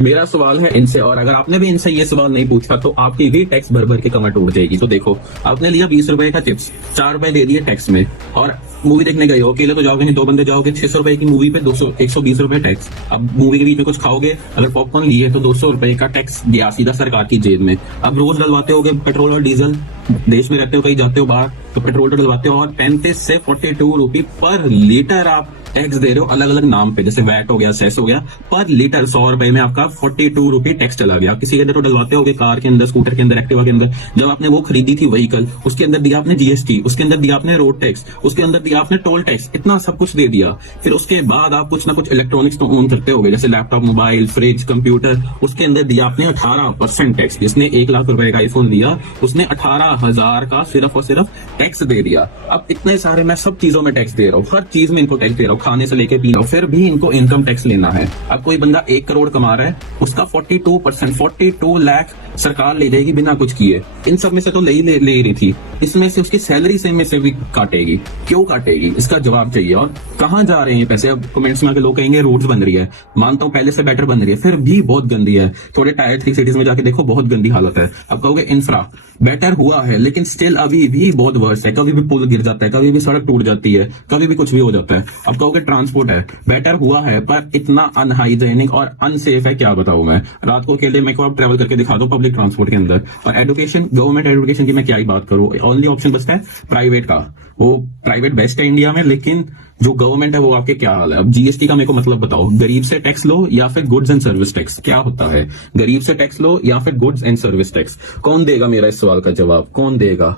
मेरा सवाल है इनसे, और अगर आपने भी इनसे ये सवाल नहीं पूछा तो आपकी भी टैक्स भर भर के कमर टूट जाएगी। तो देखो, आपने लिया 20 रुपए का चिप्स, 4 रुपए दे दिए टैक्स में, और मूवी देखने गए हो, अकेले तो जाओगे नहीं, 2 बंदे जाओगे, 600 रुपए की मूवी पे 200 120 रुपए टैक्स। अब मूवी के बीच में कुछ खाओगे, अगर पॉपकॉर्न लिए तो 200 रुपए का टैक्स गया सीधा सरकार की जेब में। अब रोज डलवाते होगे पेट्रोल और डीजल, देश में रहते हो, कहीं जाते हो बाहर तो पेट्रोल तो डलवाते हो, और 35 से 42 रुपए पर लीटर आप टैक्स दे रहे हो, अलग अलग नाम पे, जैसे वैट हो गया, सेस हो गया, पर लीटर 100 रुपए में आपका 42 रुपए टैक्स चला गया। किसी के अंदर तो डलवाते होगे, कार के अंदर, स्कूटर के अंदर, एक्टिवा के अंदर, जब आपने वो खरीदी थी व्हीकल, उसके अंदर दिया आपने जीएसटी, उसके अंदर दिया आपने रोड टैक्स, उसके अंदर दिया आपने टोल टैक्स, इतना सब कुछ दे दिया। फिर उसके बाद आप कुछ ना कुछ इलेक्ट्रॉनिक्स तो ओन करते होगे, जैसे लैपटॉप, मोबाइल, फ्रिज, कंप्यूटर, उसके अंदर दिया आपने 18% टैक्स। जिसने 1 लाख रुपए का आईफोन लिया, उसने 18,000 का सिर्फ और सिर्फ टैक्स दे दिया। अब इतने सारे मैं सब चीजों में टैक्स दे रहा हूँ, हर चीज में इनको टैक्स दे रहा हूँ, खाने से लेके पीना, फिर भी इनको इनकम टैक्स लेना है। अब कोई बंदा 1 करोड़ कमा रहा है, उसका 42%, 42 लाख सरकार ले जाएगी बिना कुछ किए। इन सब में से तो ले रही थी, इसमें से उसकी सैलरी से में से भी काटेगी। क्यों काटेगी, इसका जवाब चाहिए। और कहां जा रहे हैं ये पैसे? अब कमेंट्स में आके लोग कहेंगे रोड्स बन रही है, मानता हूं पहले से बेटर बन रही है, फिर भी बहुत गंदी है। थोड़े टायर 3 सिटीज में जाके देखो, बहुत गंदी हालत है। अब कहोगे इंफ्रा बेटर हुआ है, लेकिन स्टिल अभी भी बहुत वर्स है। कभी भी पुल गिर जाता है, कभी भी सड़क टूट जाती है, कभी भी कुछ भी हो जाता है। अब कहोगे ट्रांसपोर्ट है, बेटर हुआ है, पर इतना अनहाइजेनिक और अनसेफ है, क्या बताऊं मैं। रात को अकेले मेरे को आप ट्रेवल करके दिखा दो पब्लिक ट्रांसपोर्ट के अंदर। और एजुकेशन, गवर्नमेंट एजुकेशन की मैं क्या ही बात करूं, ओनली ऑप्शन बचता है प्राइवेट का। वो प्राइवेट बेस्ट है इंडिया में, लेकिन जो गवर्नमेंट है वो आपके क्या हाल है। अब जीएसटी का मेरे को मतलब बताओ, गरीब से टैक्स लो या फिर गुड्स एंड सर्विस टैक्स, क्या होता है? गरीब से टैक्स लो या फिर गुड्स एंड सर्विस टैक्स, कौन देगा? मेरा इस सवाल का जवाब कौन देगा?